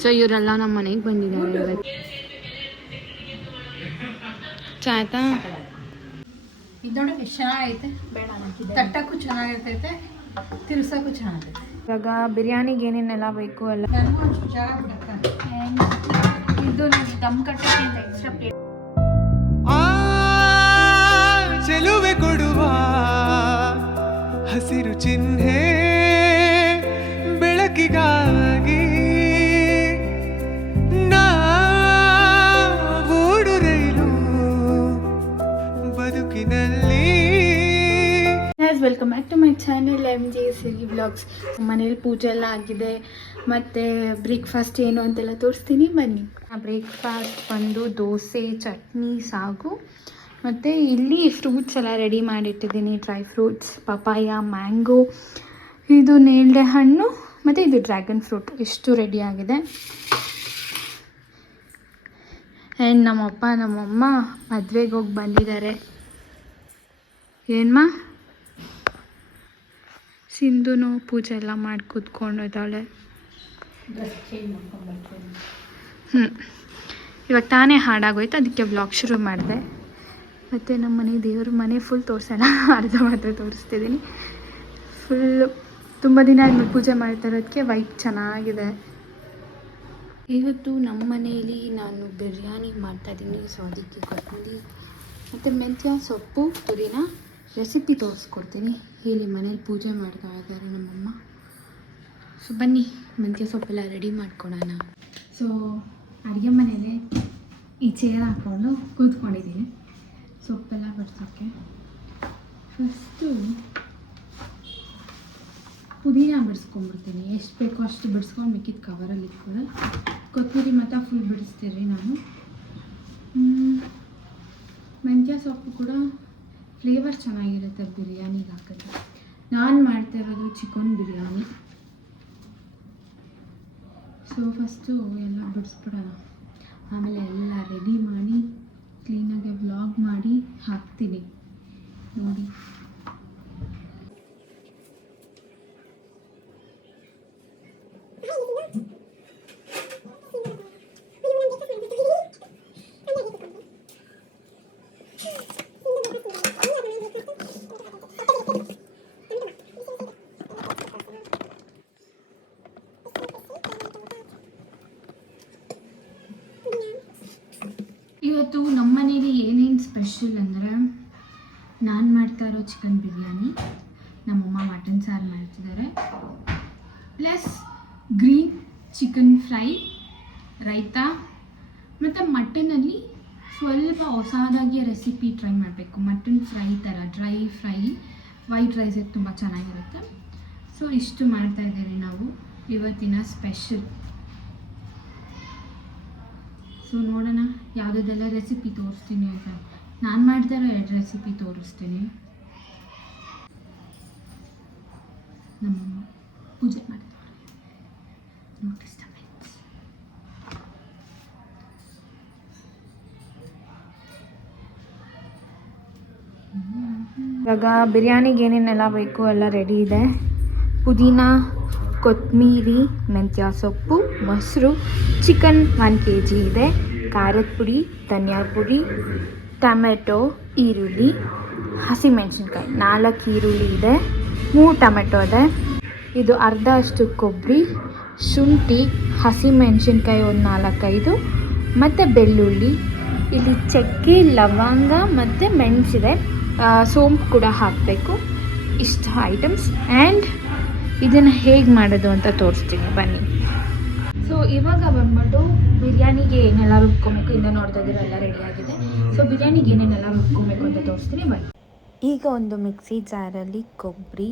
So ಇವರೆಲ್ಲ ನಮ್ಮ ಮನೆಗೆ ಬಂದಿದ್ದಾರೆ ಇವತ್ತು. ಚಾಯ್ತಾ ಇದೊಂದು ಎಷ್ಟು ಚೆನ್ನಾಗೈತೆ, ತಟ್ಟಕ್ಕೂ ಚೆನ್ನಾಗಿರ್ತೈತೆ, ತಿರ್ಸಕ್ಕೂ ಚೆನ್ನಾಗೈತೆ. ಇವಾಗ ಬಿರಿಯಾನಿಗೆ ಏನೇನೆಲ್ಲ ಬೇಕು ಎಲ್ಲ ಜಾಗ ಬಿಡಕ್ಕೆ ಇದು ನೋಡಿ ದಮ್ ಕಟ್ಟಕ್ಕೆ ಅಂತ ಎಕ್ಸ್ಟ್ರಾ ಪ್ಲೇಟ್ ಚೆಲುವೆ ಕೊಡುವ ಹಸಿರು ಚಿಹ್ನೆ ಬೆಳಕಿಗಾಗಿ ನಾವೋಡು ರೈಲು ಬದುಕಿನಲ್ಲಿ. Welcome back to my channel MJ Siri vlogs. ಮನೇಲಿ ಪೂಜೆ ಎಲ್ಲ ಆಗಿದೆ, ಮತ್ತು ಬ್ರೇಕ್ಫಾಸ್ಟ್ ಏನು ಅಂತೆಲ್ಲ ತೋರಿಸ್ತೀನಿ ಬನ್ನಿ. ಬ್ರೇಕ್ಫಾಸ್ಟ್ ಬಂದು ದೋಸೆ, ಚಟ್ನಿ, ಸಾಗು, ಮತ್ತು ಇಲ್ಲಿ ಫ್ರೂಟ್ಸ್ ಎಲ್ಲ ರೆಡಿ ಮಾಡಿಟ್ಟಿದ್ದೀನಿ. ಡ್ರೈ ಫ್ರೂಟ್ಸ್, ಪಪಾಯ, ಮ್ಯಾಂಗೋ, ಇದು ನೇಲ್ಡೆ ಹಣ್ಣು ಮತ್ತು ಇದು ಡ್ರ್ಯಾಗನ್ ಫ್ರೂಟ್, ಇಷ್ಟು ರೆಡಿಯಾಗಿದೆ. ಆ್ಯಂಡ್ ನಮ್ಮಪ್ಪ ನಮ್ಮಮ್ಮ ಮದುವೆಗೆ ಹೋಗಿ ಬಂದಿದ್ದಾರೆ. ಏನ್ಮಾ ಸಿಂಧುನು ಪೂಜೆ ಎಲ್ಲ ಮಾಡಿ ಕೂತ್ಕೊಂಡಿದ್ದಾಳೆ. ಇವಾಗ ತಾನೇ ಹಾಡಾಗೋಯ್ತು, ಅದಕ್ಕೆ ವ್ಲಾಗ್ ಶುರು ಮಾಡಿದೆ. ಮತ್ತು ನಮ್ಮ ಮನೆ ದೇವ್ರ ಮನೆ ಫುಲ್ ತೋರಿಸೋಣ, ಅರ್ಧ ಮಾತ್ರ ತೋರಿಸ್ತಿದ್ದೀನಿ. ಫುಲ್ಲು ತುಂಬ ದಿನ ಆದಮೇಲೆ ಪೂಜೆ ಮಾಡ್ತಾ ಇರೋದಕ್ಕೆ ವೈಟ್ ಚೆನ್ನಾಗಿದೆ. ಇವತ್ತು ನಮ್ಮ ಮನೆಯಲ್ಲಿ ನಾನು ಬಿರಿಯಾನಿ ಮಾಡ್ತಾಯಿದ್ದೀನಿ. ಸೊ ಅದಕ್ಕೆ ಕೊತ್ತಂಬರಿ ಮತ್ತು ಮೆಂತ್ಯ ಸೊಪ್ಪು ಪುದೀನ ರೆಸಿಪಿ ತೋರಿಸ್ಕೊಡ್ತೀನಿ. ಇಲ್ಲಿ ಮನೇಲಿ ಪೂಜೆ ಮಾಡ್ತಾ ಇದ್ದಾರೆ ನಮ್ಮಮ್ಮ. ಸೊ ಬನ್ನಿ ಮೆಂತ್ಯ ಸೊಪ್ಪೆಲ್ಲ ರೆಡಿ ಮಾಡ್ಕೊಳೋಣ. ಸೊ ಅಡುಗೆ ಮನೇಲಿ ಈ ಚೇರ್ ಹಾಕ್ಕೊಂಡು ಕೂತ್ಕೊಂಡಿದ್ದೀನಿ ಸೊಪ್ಪೆಲ್ಲ ಬಡ್ಸೋಕ್ಕೆ. ಫಸ್ಟು ಪುದೀನ ಬಿಡಿಸ್ಕೊಂಡ್ಬಿಡ್ತೀನಿ, ಎಷ್ಟು ಬೇಕೋ ಅಷ್ಟು ಬಿಡಿಸ್ಕೊಂಡು ಮಿಕ್ಕಿದ ಕವರಲ್ಲಿ ಇಟ್ಕೊಳ್ಳಿ. ಕೊತ್ತಂಬರಿ ಮತ್ತು ಫುಲ್ ಬಿಡಿಸ್ತೀರಿ ನಾನು. ಮೆಂತ್ಯ ಸೊಪ್ಪು ಕೂಡ ಫ್ಲೇವರ್ ಚೆನ್ನಾಗಿರುತ್ತೆ ಬಿರಿಯಾನಿಗೆ ಹಾಕಿದ್ರೆ. ನಾನು ಮಾಡ್ತಾ ಇರೋದು ಚಿಕನ್ ಬಿರಿಯಾನಿ. ಸೊ ಫಸ್ಟು ಎಲ್ಲ ಬಿಡಿಸ್ಬಿಡೋಣ, ಆಮೇಲೆ ಎಲ್ಲ ರೆಡಿ ಮಾಡಿ ಕ್ಲೀನಾಗಿ ವ್ಲಾಗ್ ಮಾಡಿ ಹಾಕ್ತೀನಿ ನೋಡಿ. ಇವತ್ತು ನಮ್ಮ ಮನೇಲಿ ಏನೇನು ಸ್ಪೆಷಲ್ ಅಂದರೆ, ನಾನು ಮಾಡ್ತಾ ಇರೋ ಚಿಕನ್ ಬಿರಿಯಾನಿ, ನಮ್ಮಮ್ಮ ಮಟನ್ ಸಾರು ಮಾಡ್ತಿದ್ದಾರೆ, ಪ್ಲಸ್ ಗ್ರೀನ್ ಚಿಕನ್ ಫ್ರೈ, ರೈತಾ, ಮತ್ತು ಮಟನಲ್ಲಿ ಸ್ವಲ್ಪ ಹೊಸದಾಗಿ ರೆಸಿಪಿ ಟ್ರೈ ಮಾಡಬೇಕು. ಮಟನ್ ಫ್ರೈ ಥರ ಡ್ರೈ ಫ್ರೈ, ವೈಟ್ ರೈಸಿಗೆ ತುಂಬ ಚೆನ್ನಾಗಿರುತ್ತೆ. ಸೊ ಇಷ್ಟು ಮಾಡ್ತಾಯಿದ್ದೀವಿ ನಾವು ಇವತ್ತಿನ ಸ್ಪೆಷಲ್. ಸೊ ನೋಡೋಣ ಯಾವುದೆಲ್ಲ ರೆಸಿಪಿ ತೋರಿಸ್ತೀನಿ ಅಂತ. ನಾನು ಮಾಡ್ತಾ ಇರೋ 2 ರೆಸಿಪಿ ತೋರಿಸ್ತೀನಿ. ನಮ್ಮಮ್ಮ ಪೂಜೆ ಮಾಡ್ತಾರೆ, ಡಿಸ್ಟರ್ಬೆನ್ಸ್. ಇವಾಗ ಬಿರಿಯಾನಿಗೆ ಏನೇನೆಲ್ಲ ಬೇಕು ಎಲ್ಲ ರೆಡಿ ಇದೆ. ಪುದೀನ, ಕೊತ್ತಂಬರಿ, ಮೆಂತ್ಯ ಸೊಪ್ಪು, ಮೊಸರು, ಚಿಕನ್ 1 kg ಇದೆ, ಖಾರದ ಪುಡಿ, ಧನಿಯಾ ಪುಡಿ, ಟೊಮೆಟೊ, ಈರುಳ್ಳಿ, ಹಸಿಮೆಣಸಿನ್ಕಾಯಿ 4 ಈರುಳ್ಳಿ ಇದೆ, 3 ಟೊಮೆಟೊ ಇದೆ, ಇದು ಅರ್ಧ ಅಷ್ಟು ಕೊಬ್ಬರಿ, ಶುಂಠಿ, ಹಸಿಮೆಣಸಿನ್ಕಾಯಿ ಒಂದು 4-5, ಮತ್ತು ಬೆಳ್ಳುಳ್ಳಿ, ಇಲ್ಲಿ ಚಕ್ಕೆ, ಲವಂಗ ಮತ್ತು ಮೆಣಸಿದೆ, ಸೋಂಪು ಕೂಡ ಹಾಕಬೇಕು. ಇಷ್ಟು ಐಟಮ್ಸ್. ಆ್ಯಂಡ್ ಇದನ್ನು ಹೇಗೆ ಮಾಡೋದು ಅಂತ ತೋರಿಸ್ತೀನಿ ಬನ್ನಿ. ಸೊ ಇವಾಗ ಬಂದ್ಬಿಟ್ಟು ಬಿರಿಯಾನಿಗೆ ಏನೆಲ್ಲ ರುಬ್ಕೊಬೇಕು ಇಂದ ನೋಡ್ತಾ ಇದ್ದೀರ, ಎಲ್ಲ ರೆಡಿ ಆಗಿದೆ. ಸೊ ಬಿರಿಯಾನಿಗೆ ಏನೇನೆಲ್ಲ ರುಬ್ಕೊಬೇಕು ಅಂತ ತೋರಿಸ್ತೀನಿ ಬನ್ನಿ. ಈಗ ಒಂದು ಮಿಕ್ಸಿ ಜಾರಲ್ಲಿ ಕೊಬ್ಬರಿ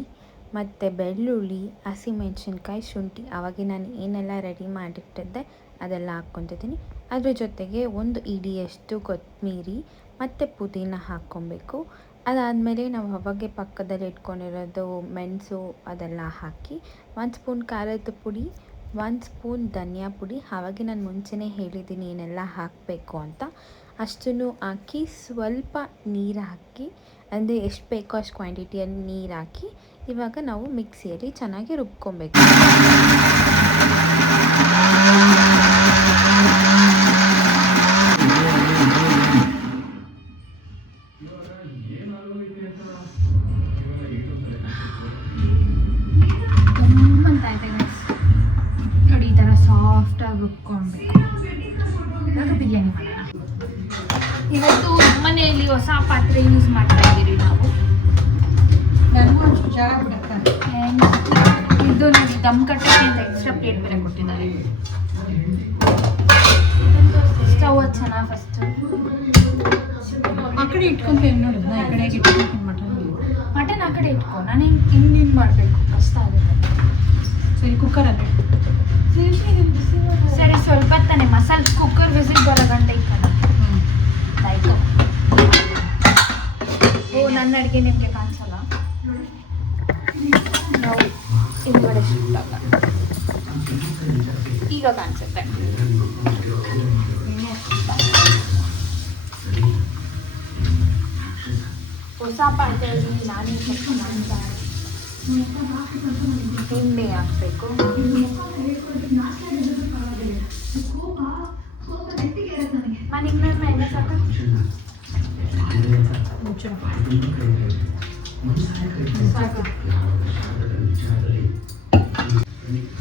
ಮತ್ತು ಬೆಳ್ಳುಳ್ಳಿ, ಹಸಿಮೆಣಸಿನ್ಕಾಯಿ, ಶುಂಠಿ, ಅವಾಗ ನಾನು ಏನೆಲ್ಲ ರೆಡಿ ಮಾಡಿಟ್ಟಿದ್ದೆ ಅದೆಲ್ಲ ಹಾಕ್ಕೊತಿದ್ದೀನಿ. ಅದ್ರ ಜೊತೆಗೆ 1 ಇಡಿಯಷ್ಟು ಕೊತ್ತಂಬರಿ ಮತ್ತು ಪುದೀನ ಹಾಕ್ಕೊಬೇಕು. ಅದಾದಮೇಲೆ ನಾವು ಅವಾಗೆ ಪಕ್ಕದಲ್ಲಿ ಇಟ್ಕೊಂಡಿರೋದು ಮೆಣಸು ಅದೆಲ್ಲ ಹಾಕಿ, 1 ಸ್ಪೂನ್ ಖಾರದ ಪುಡಿ, 1 ಸ್ಪೂನ್ ಧನಿಯಾ ಪುಡಿ, ಆವಾಗೆ ನಾನು ಮುಂಚೆನೇ ಹೇಳಿದ್ದೀನಿ ಏನೆಲ್ಲ ಹಾಕಬೇಕು ಅಂತ, ಅಷ್ಟನ್ನು ಹಾಕಿ ಸ್ವಲ್ಪ ನೀರು ಹಾಕಿ, ಅಂದರೆ ಎಷ್ಟು ಬೇಕೋ ಅಷ್ಟು ಕ್ವಾಂಟಿಟಿಯಲ್ಲಿ ನೀರು ಹಾಕಿ ಇವಾಗ ನಾವು ಮಿಕ್ಸಿಯಲ್ಲಿ ಚೆನ್ನಾಗಿ ರುಬ್ಕೊಬೇಕು. ಸಾಫ್ಟಾಗಿ ರುಬ್ಕೊಳ್ಬೇಕು. ಇವಾಗ ಬಿರಿಯಾನಿ ಮಾಡೋಣ. ಇವತ್ತು ಮನೆಯಲ್ಲಿ ಹೊಸ ಪಾತ್ರೆ ಯೂಸ್ ಮಾಡ್ತಾ ಇದ್ದೀವಿ ನಾವು. ಇದು ನೋಡಿ ದಮ್ ಕಟ್ಟಕ್ಕೆ ಅಂತ ಎಕ್ಸ್ಟ್ರಾ ಪ್ಲೇಟ್ ಬೇರೆ ಕೊಟ್ಟಿದ್ದಾರೆ. ಸ್ಟವ್ ಚೆನ್ನಾಗಿ ಫಸ್ಟ್ ಆ ಕಡೆ ಇಟ್ಕೊಂತೀನಿ ನೋಡಿ, ನಾ ಈ ಕಡೆಗೆ ಇಟ್ಕೊಂತೀನಿ ಮಟನ್ ಆ ಕಡೆ ಇಟ್ಕೊ. ನಾನು ಹಿಂಗೆ ಮಾಡಬೇಕು ಕಷ್ಟ ಆಗುತ್ತೆ. ಸರಿ ಕುಕ್ಕರಲ್ಲಿ ಸರಿ ಸ್ವಲ್ಪ ತಾನೆ ಮಸಾಲೆ ಕುಕ್ಕರ್ ವಿಸಿಲ್ ಬರೋ ಗಂಟೆ ಇಕ್ಕಲ್ಲ. ಆಯ್ತು. ಓ ನನ್ನ ಅಡುಗೆ ನಿಮಗೆ ಕಾಣಿಸಲ್ಲ. ನಾವು ಹಿಂದ್ಗಡೆ ಶಿಫ್ಟಾಗ ಈಗ ಕಾಣಿಸುತ್ತೆ. ಹೊಸ ಪಾತ್ರೆಯಲ್ಲಿ ನಾನೇ ಸ್ವಲ್ಪ ಮಾಡ್ತಾರೆ. ಎಣ್ಣೆ ಹಾಕಬೇಕು. ಮನೆಗೆ ಎಣ್ಣೆ ಸಾಕ.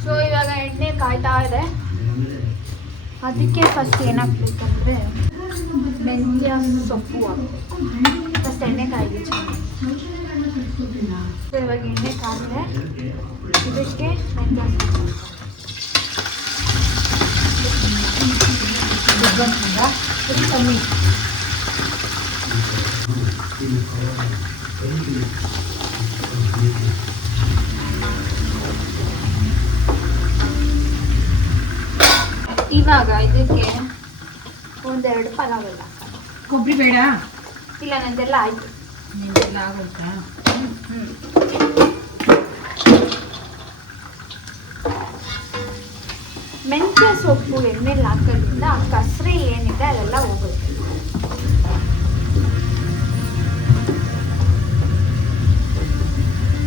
ಸೊ ಇವಾಗ ಎಣ್ಣೆ ಕಾಯ್ತಾ ಇದೆ. ಅದಕ್ಕೆ ಫಸ್ಟ್ ಏನಾಗಬೇಕಂದ್ರೆ ಮೆಂತ್ಯ ಸೊಪ್ಪು ಹಾಕಬೇಕು. ಫಸ್ಟ್ ಎಣ್ಣೆ ಕಾಯಿದೆ ಚೆನ್ನಾಗಿ. ಸೊ ಇವಾಗ ಎಣ್ಣೆ ಕಾಯಿದೆ, ಇದಕ್ಕೆ ಮೆಂತ್ಯ ಸೊಪ್ಪು ಕಮ್ಮಿ. ಇವಾಗ ಇದಕ್ಕೆ ಒಂದೆರಡು ಪಲಾವೆಲ್ಲ ಹಾಕೋಣ. ಕೊಬ್ಬರಿ ಬೇಡ? ಇಲ್ಲ ನಂದೆಲ್ಲ ಆಯ್ತು. ನಿಂದೆಲ್ಲ ಆಗೋಯ್ತಾ? ಮೆಂತ್ಯ ಸೊಪ್ಪು ಎಣ್ಣೆಲಿ ಹಾಕೋದ್ರಿಂದ ಕಸರೆ ಏನಿದೆ ಅದೆಲ್ಲ ಹೋಗುತ್ತೆ.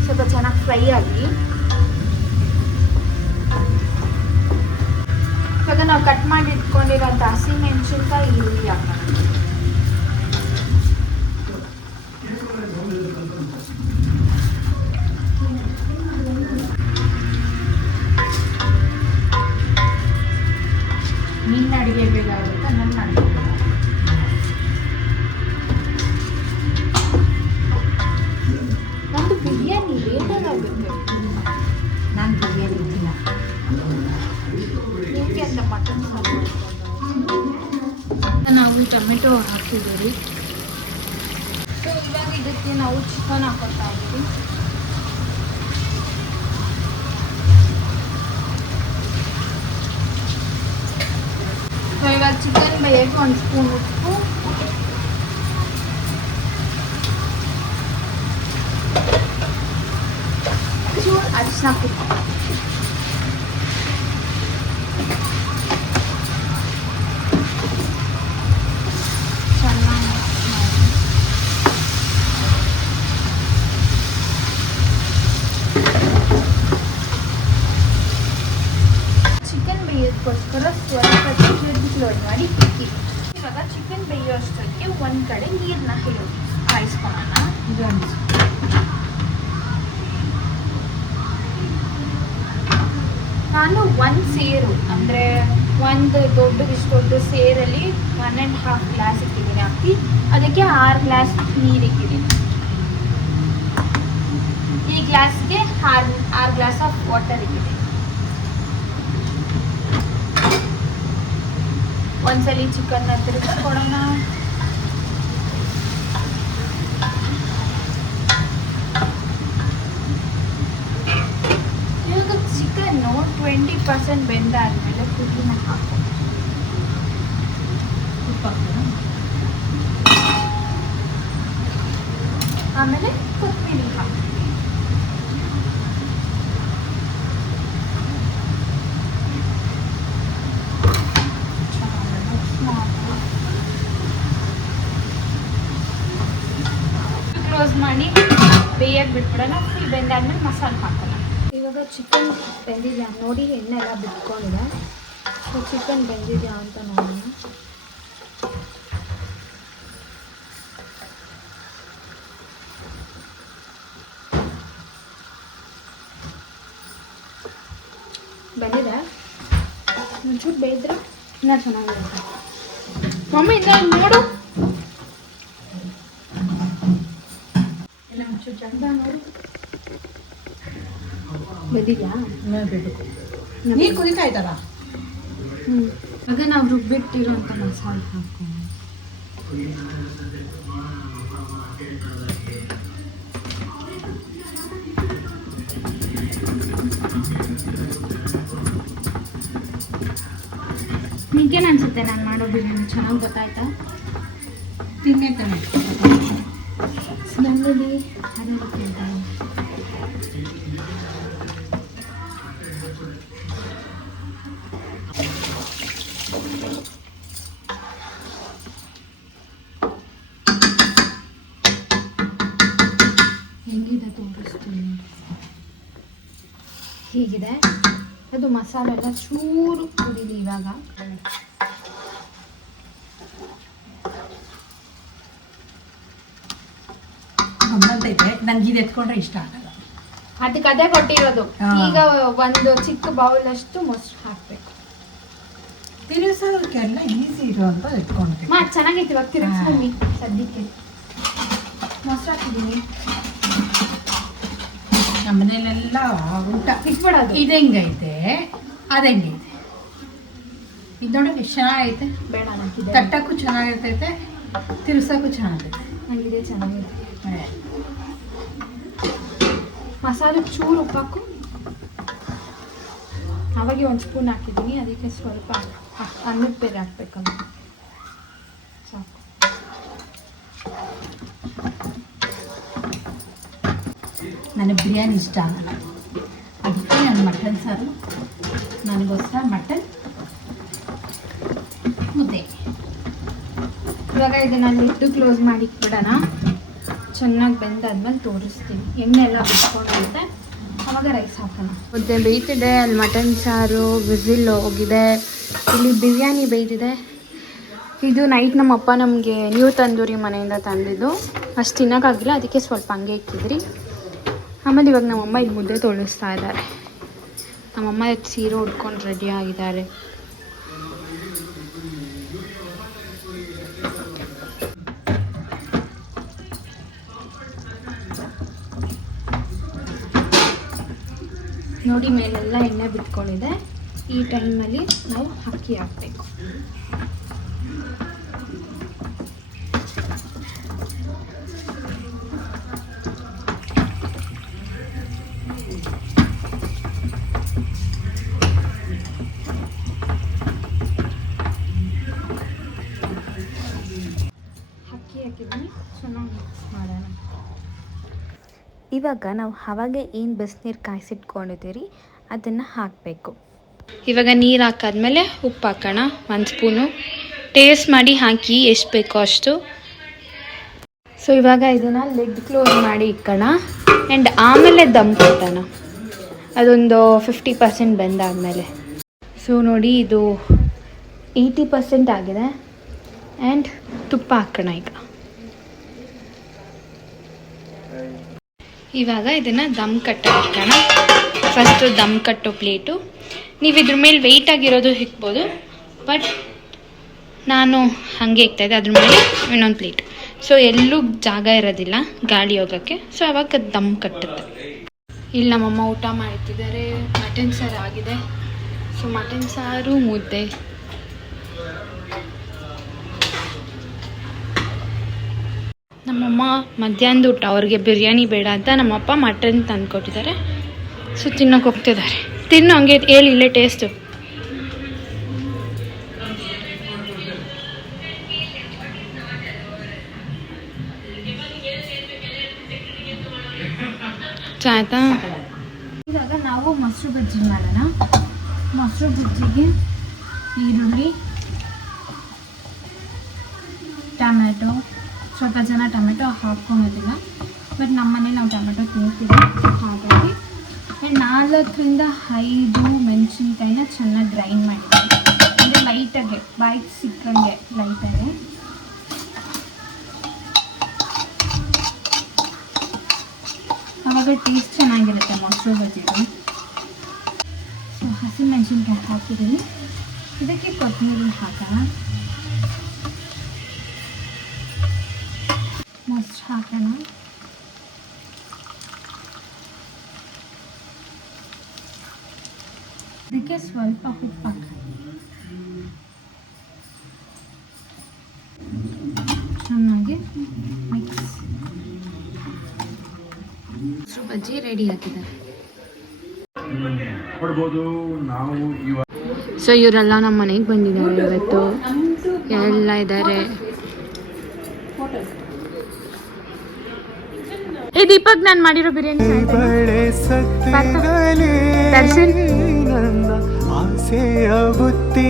ಸ್ವಲ್ಪ ಚೆನ್ನಾಗಿ ಫ್ರೈ ಆಗಿ ಇವಾಗ ನಾವು ಕಟ್ ಮಾಡಿ ಇಟ್ಕೊಂಡಿರೋಂಥ ಹಸಿಮೆಣಸಿನ್ಕಾಯಿ ಈರುಳ್ಳಿ ಹಾಕೋಣ. ನಿನ್ನ ಅಡುಗೆ ಬೇಗ ಆಗುತ್ತಾ ನನ್ನ ಅಡುಗೆ? ನಂದು ಬಿರಿಯಾನಿ ಲೇಟಾಗುತ್ತೆ. ನಾನು ಬಿರಿಯಾನಿ ಇರ್ತಿಲ್ಲ. ನಿಮಗೆ ಅಂತ ಮಟನ್ ಸಾರು ನಾವು ಟೊಮೆಟೊ ಹಾಕಿದ್ದೀವಿ. ಸೊ ಇವಾಗ ಇದಕ್ಕೆ ನಾವು ಚಿಕನ್ ಹಾಕೋತಾ ಇದ್ದೀವಿ. ಸೊ ಇವಾಗ ಚಿಕನ್ ಬೇಯಕ್ಕೆ 1 ಸ್ಪೂನ್ ಉಪ್ಪು, ಚೂರು ಅರಿಶಿನ ಪುಡಿ, ಚೆನ್ನಾಗಿ ಮಿಕ್ಸ್ ಮಾಡಿ. ಚಿಕನ್ ಬೇಯೋದಕ್ಕೋಸ್ಕರ ಸ್ವಲ್ಪ ಕ್ಲೋಸ್ ಮಾಡಿ ಇಕ್ಕಿ. ಇವಾಗ ಚಿಕನ್ ಬೇಯೋಷ್ಟಕ್ಕೆ ಒಂದು ಕಡೆ ನೀರನ್ನ ಕಾಯಿಸ್ಕೊಳ್ಳೋಣ. ನಾನು ಒಂದು ಸೇರು ಅಂದರೆ ಒಂದು ದೊಡ್ಡ ಸೇರಲ್ಲಿ 1.5 ಗ್ಲಾಸ್ ಇಟ್ಟಿದ್ದೀನಿ ಅಕ್ಕಿ. ಅದಕ್ಕೆ 6 ಗ್ಲಾಸ್ ನೀರು ಇಟ್ಟಿದ್ದೀನಿ. ಈ ಗ್ಲಾಸ್ಗೆ 6 ಗ್ಲಾಸ್ ಆಫ್ ವಾಟರ್ ಇಟ್ಟಿದ್ದೀನಿ. ಒಂದ್ಸಲಿ ಚಿಕನ್ನ ತಿರುಗಿಸ್ಕೊಡೋಣ. ಇವಾಗ ಚಿಕನ್ನು 20% ಬೆಂದಾದ್ಮೇಲೆ ಪುದೀನ ಹಾಕೋ. ಆಮೇಲೆ ಕೊತ್ತಂಬರಿ ಹಾಕಿ. ಕ್ಲೋಸ್ ಮಾಡಿ ಬೇಯಕ್ಕೆ ಬಿಟ್ಬಿಡೋಣ. ಫುಲ್ ಬೆಂದಾದ್ಮೇಲೆ ಮಸಾಲೆ ಹಾಕೋಣ. ಇವಾಗ ಚಿಕನ್ ಬೆಂದಿದೆಯಾ ನೋಡಿ, ಎಣ್ಣೆ ಎಲ್ಲ ಬಿಟ್ಕೊಂಡಿದೆ. ಸೊ ಚಿಕನ್ ಬೆಂದಿದೆಯಾ ಅಂತ ನೋಡೋಣ. ಬೆಂದಿದೆ. ಒಂಚೂರು ಬೇಯಿದ್ರೆ ಇನ್ನೂ ಚೆನ್ನಾಗಿರುತ್ತೆ. ಮಮ್ಮಿ ಇಂದ ನೋಡು ನೋಡು ಬೆದಿಲ್ಲ ನೀರು ಕುದಿತಾ ಇದ್ದಾರ. ಆಗ ನಾವು ರುಬ್ಬಿಟ್ಟಿರೋಂಥ ಮಸಾಲೆ ಹಾಕ್ಕೊಂಡು ನಿಗೇನು ಅನ್ಸುತ್ತೆ ನಾನು ಮಾಡೋ ಬಿರಿಯಾನಿ ಚೆನ್ನಾಗಿ ಗೊತ್ತಾಯ್ತಾ? ತಿನ್ನೇ ತಾನೆ ಸ್ಮೆಲ್ಲಲ್ಲಿ ಅದೇ ಹೆಂಗಿದೆ ತೋರಿಸ್ತೀನಿ. ಹೀಗಿದೆ ಅದು ಮಸಾಲೆ ಎಲ್ಲ ಚೂರು ಕುದೀಲಿ ಇವಾಗ. ಗಮ್ಮತ್ತೈತೆ. ನಂಗೆ ಇದು ಎತ್ಕೊಂಡ್ರೆ ಇಷ್ಟ ಆಗಲ್ಲ. ಅದಕ್ಕೆ ಅದೇ ಕೊಟ್ಟಿರೋದು. ಹಾ. ಈಗ ಒಂದು ಚಿಕ್ಕ ಬೌಲ್ ಅಷ್ಟು ಮೊಸರು ಹಾಕ್ಬೇಕು. ತಿರುಗಿಸೋದಕ್ಕೆಲ್ಲ ಈಸಿ ಇರುವಂತ ಎತ್ಕೊಂಡ್ರೆ ಚೆನ್ನಾಗೈತಿ. ಇವಾಗ ತಿರುಗಿಸ್ಕೊಂಡು ಸದ್ಯಕ್ಕೆ ಮೊಸರು ಹಾಕಿದ್ದೀನಿ. ನಮ್ಮ ಮನೇಲೆಲ್ಲ ಊಟ ಇಟ್ಬಿಡೋದು. ಇದು ಹೆಂಗೈತೆ ಅದು ಹೆಂಗೈತೆ ಇದು ನೋಡೋಕೆ ಎಷ್ಟು ಚೆನ್ನಾಗೈತೆ. ಬೇಡ ಹಾಕಿದೆ ತಟ್ಟಕ್ಕೂ ಚೆನ್ನಾಗಿರ್ತೈತೆ, ತಿರ್ಸೋಕ್ಕೂ ಚೆನ್ನಾಗೈತೆ. ನನಗಿದೆ ಚೆನ್ನಾಗಿದೆ. ಮಸಾಲೆ ಚೂರು ಉಪ್ಪು ಹಾಕು. ಅವಾಗೆ ಒಂದು ಸ್ಪೂನ್ ಹಾಕಿದ್ದೀನಿ, ಅದಕ್ಕೆ ಸ್ವಲ್ಪ ಅನ್ನದ ಬೇರೆ ಹಾಕ್ಬೇಕಲ್ಲ. ಸಾಕು. ನನಗೆ ಬಿರಿಯಾನಿ ಇಷ್ಟ ಆಗಲ್ಲ, ಅದಕ್ಕೆ ನಾನು ಮಟನ್ ಸಾರು, ನನಗೋಸ್ಕರ ಮಟನ್ ಮುದ್ದೆ. ಇವಾಗ ಇದನ್ನ ಲಿಡ್ ಕ್ಲೋಸ್ ಮಾಡಿ ಇಟ್ಬಿಡೋಣ. ಚೆನ್ನಾಗಿ ಬೆಂದಾದ್ಮೇಲೆ ತೋರಿಸ್ತೀನಿ. ಎಣ್ಣೆ ಎಲ್ಲ ಬಿಟ್ಕೊಂಡಿರುತ್ತೆ, ಅವಾಗ ರೈಸ್ ಹಾಕೋಣ. ಮುದ್ದೆ ಬೇಯ್ತಿದೆ, ಅಲ್ಲಿ ಮಟನ್ ಸಾರು ವಿಸಿಲ್ ಹೋಗಿದೆ, ಇಲ್ಲಿ ಬಿರಿಯಾನಿ ಬೇಯ್ತಿದೆ. ಇದು ನೈಟ್ ನಮ್ಮಪ್ಪ ನಮಗೆ ನ್ಯೂ ತಂದೂರಿ ಮನೆಯಿಂದ ತಂದಿದ್ದು. ಅಷ್ಟು ತಿನ್ನೋಕ್ಕಾಗಿಲ್ಲ, ಅದಕ್ಕೆ ಸ್ವಲ್ಪ ಹಂಗೆ ಇಕ್ಕಿದ್ರಿ. ಆಮೇಲೆ ಇವಾಗ ನಮ್ಮಮ್ಮ ಇಲ್ಲಿ ಮುದ್ದೆ ತೊಳಿಸ್ತಾ ಇದ್ದಾರೆ. ನಮ್ಮಮ್ಮ ಸೀರೆ ಉಟ್ಕೊಂಡು ರೆಡಿ ಆಗಿದ್ದಾರೆ. ನೋಡಿ ಮೇಲೆಲ್ಲ ಎಣ್ಣೆ ಬಿಟ್ಕೊಂಡಿದೆ. ಈ ಟೈಮಲ್ಲಿ ನಾವು ಅಕ್ಕಿ ಹಾಕಬೇಕು. ಅಕ್ಕಿ ಹಾಕಿದ್ದೀನಿ, ಚೆನ್ನಾಗಿ ಮಿಕ್ಸ್ ಮಾಡೋಣ. ಇವಾಗ ನಾವು ಅವಾಗೆ ಏನು ಬಿಸಿನೀರು ಕಾಯಿಸಿಟ್ಕೊಂಡಿದ್ದೀರಿ ಅದನ್ನು ಹಾಕಬೇಕು. ಇವಾಗ ನೀರು ಹಾಕಾದ್ಮೇಲೆ ಉಪ್ಪು ಹಾಕೋಣ, 1 ಸ್ಪೂನು. ಟೇಸ್ಟ್ ಮಾಡಿ ಹಾಕಿ ಎಷ್ಟು ಬೇಕೋ ಅಷ್ಟು. ಸೊ ಇವಾಗ ಇದನ್ನು ಲಿಡ್ ಕ್ಲೋಸ್ ಮಾಡಿ ಇಕ್ಕೋಣ ಆ್ಯಂಡ್ ಆಮೇಲೆ ದಮ್ ಕೊಟ್ಟೋಣ. ಅದೊಂದು 50% ಬೆಂದಾದಮೇಲೆ. ಸೊ ನೋಡಿ ಇದು 80% ಆಗಿದೆ. ಆ್ಯಂಡ್ ತುಪ್ಪ ಹಾಕೋಣ ಈಗ. ಇವಾಗ ಇದನ್ನು ದಮ್ ಕಟ್ಟೋಣ. ಫಸ್ಟು ದಮ್ ಕಟ್ಟೋ ಪ್ಲೇಟು. ನೀವು ಇದ್ರ ಮೇಲೆ ವೆಯ್ಟ್ ಆಗಿರೋದು ಇಕ್ಬೋದು, ಬಟ್ ನಾನು ಹಾಗೆ ಇಕ್ತಾಯಿದ್ದೆ ಅದ್ರ ಮೇಲೆ ಇನ್ನೊಂದು ಪ್ಲೇಟ್. ಸೊ ಎಲ್ಲೂ ಜಾಗ ಇರೋದಿಲ್ಲ ಗಾಳಿ ಹೋಗೋಕ್ಕೆ, ಸೊ ಅವಾಗ ದಮ್ ಕಟ್ಟುತ್ತೆ. ಇಲ್ಲಿ ನಮ್ಮಮ್ಮ ಊಟ ಮಾಡ್ತಿದ್ದಾರೆ. ಮಟನ್ ಸಾರು ಆಗಿದೆ. ಸೊ ಮಟನ್ ಸಾರು ಮುದ್ದೆ. ನಮ್ಮಮ್ಮ ಮಧ್ಯಾಹ್ನದ ಊಟ, ಅವ್ರಿಗೆ ಬಿರಿಯಾನಿ ಬೇಡ ಅಂತ ನಮ್ಮಪ್ಪ ಮಟನ್ ತಂದು ಕೊಟ್ಟಿದ್ದಾರೆ. ಸೊ ತಿನ್ನೋಕೆ ಹೋಗ್ತಿದ್ದಾರೆ. ತಿನ್ನು, ಹಂಗೆ ಹೇಳಿ ಇಲ್ಲೇ ಟೇಸ್ಟು. ಆಯ್ತಾ? ಇವಾಗ ನಾವು ಮೊಸರು ಬಜ್ಜಿ ಮಾಡೋಣ. ಮೊಸರು ಬಜ್ಜಿಗೆ ಈರುಳ್ಳಿ, ಟೊಮೆಟೊ, ಸ್ವಲ್ಪ ಜನ ಟೊಮೆಟೊ ಹಾಕ್ಕೊಳೋದಿಲ್ಲ, ಬಟ್ ನಮ್ಮನೆ ನಾವು ಟೊಮೆಟೊ ತಿಂತೀವಿ. ಹಾಗಾಗಿ 4 ರಿಂದ 5 ಮೆಣಸಿನ್ಕಾಯಿನ ಚೆನ್ನಾಗಿ ಗ್ರೈಂಡ್ ಮಾಡಿದ್ದೀವಿ. ಅಂದರೆ ಲೈಟಾಗೆ ಬಾಯಿಗೆ ಸಿಕ್ಕಂಗೆ ಲೈಟಾಗೆ. ಆವಾಗ ಟೇಸ್ಟ್ ಚೆನ್ನಾಗಿರುತ್ತೆ ಮೊಸರು ಬಜ್ಜಿಗೆ. ಸೊ ಹಸಿಮೆಣಸಿನ್ಕಾಯಿ ಹಾಕಿದ್ದೀವಿ. ಇದಕ್ಕೆ ಕೊತ್ತಂಬರಿ ಹಾಕೋಣ, ಮೊಸರು ಹಾಕೋಣ, ಇದಕ್ಕೆ ಸ್ವಲ್ಪ ಉಪ್ಪು ಹಾಕೋಣ, ಚೆನ್ನಾಗಿ ಮಿಕ್ಸ್. ಮೊಸರು ಬಜ್ಜಿ ರೆಡಿ ಆಗಿದೆ. ಸೊ ಇವರೆಲ್ಲ ನಮ್ಮ ಮನೆಗೆ ಬಂದಿದ್ದಾರೆ ಇವತ್ತು, ಎಲ್ಲ ಇದ್ದಾರೆ. ಏ ದೀಪಕ್, ನಾನು ಮಾಡಿರೋ ಬಿರಿಯಾನಿ ಬಳೆ ದರ್ಶನ್ ನನ್ನ ಆಸೆಯ ಬುತ್ತಿ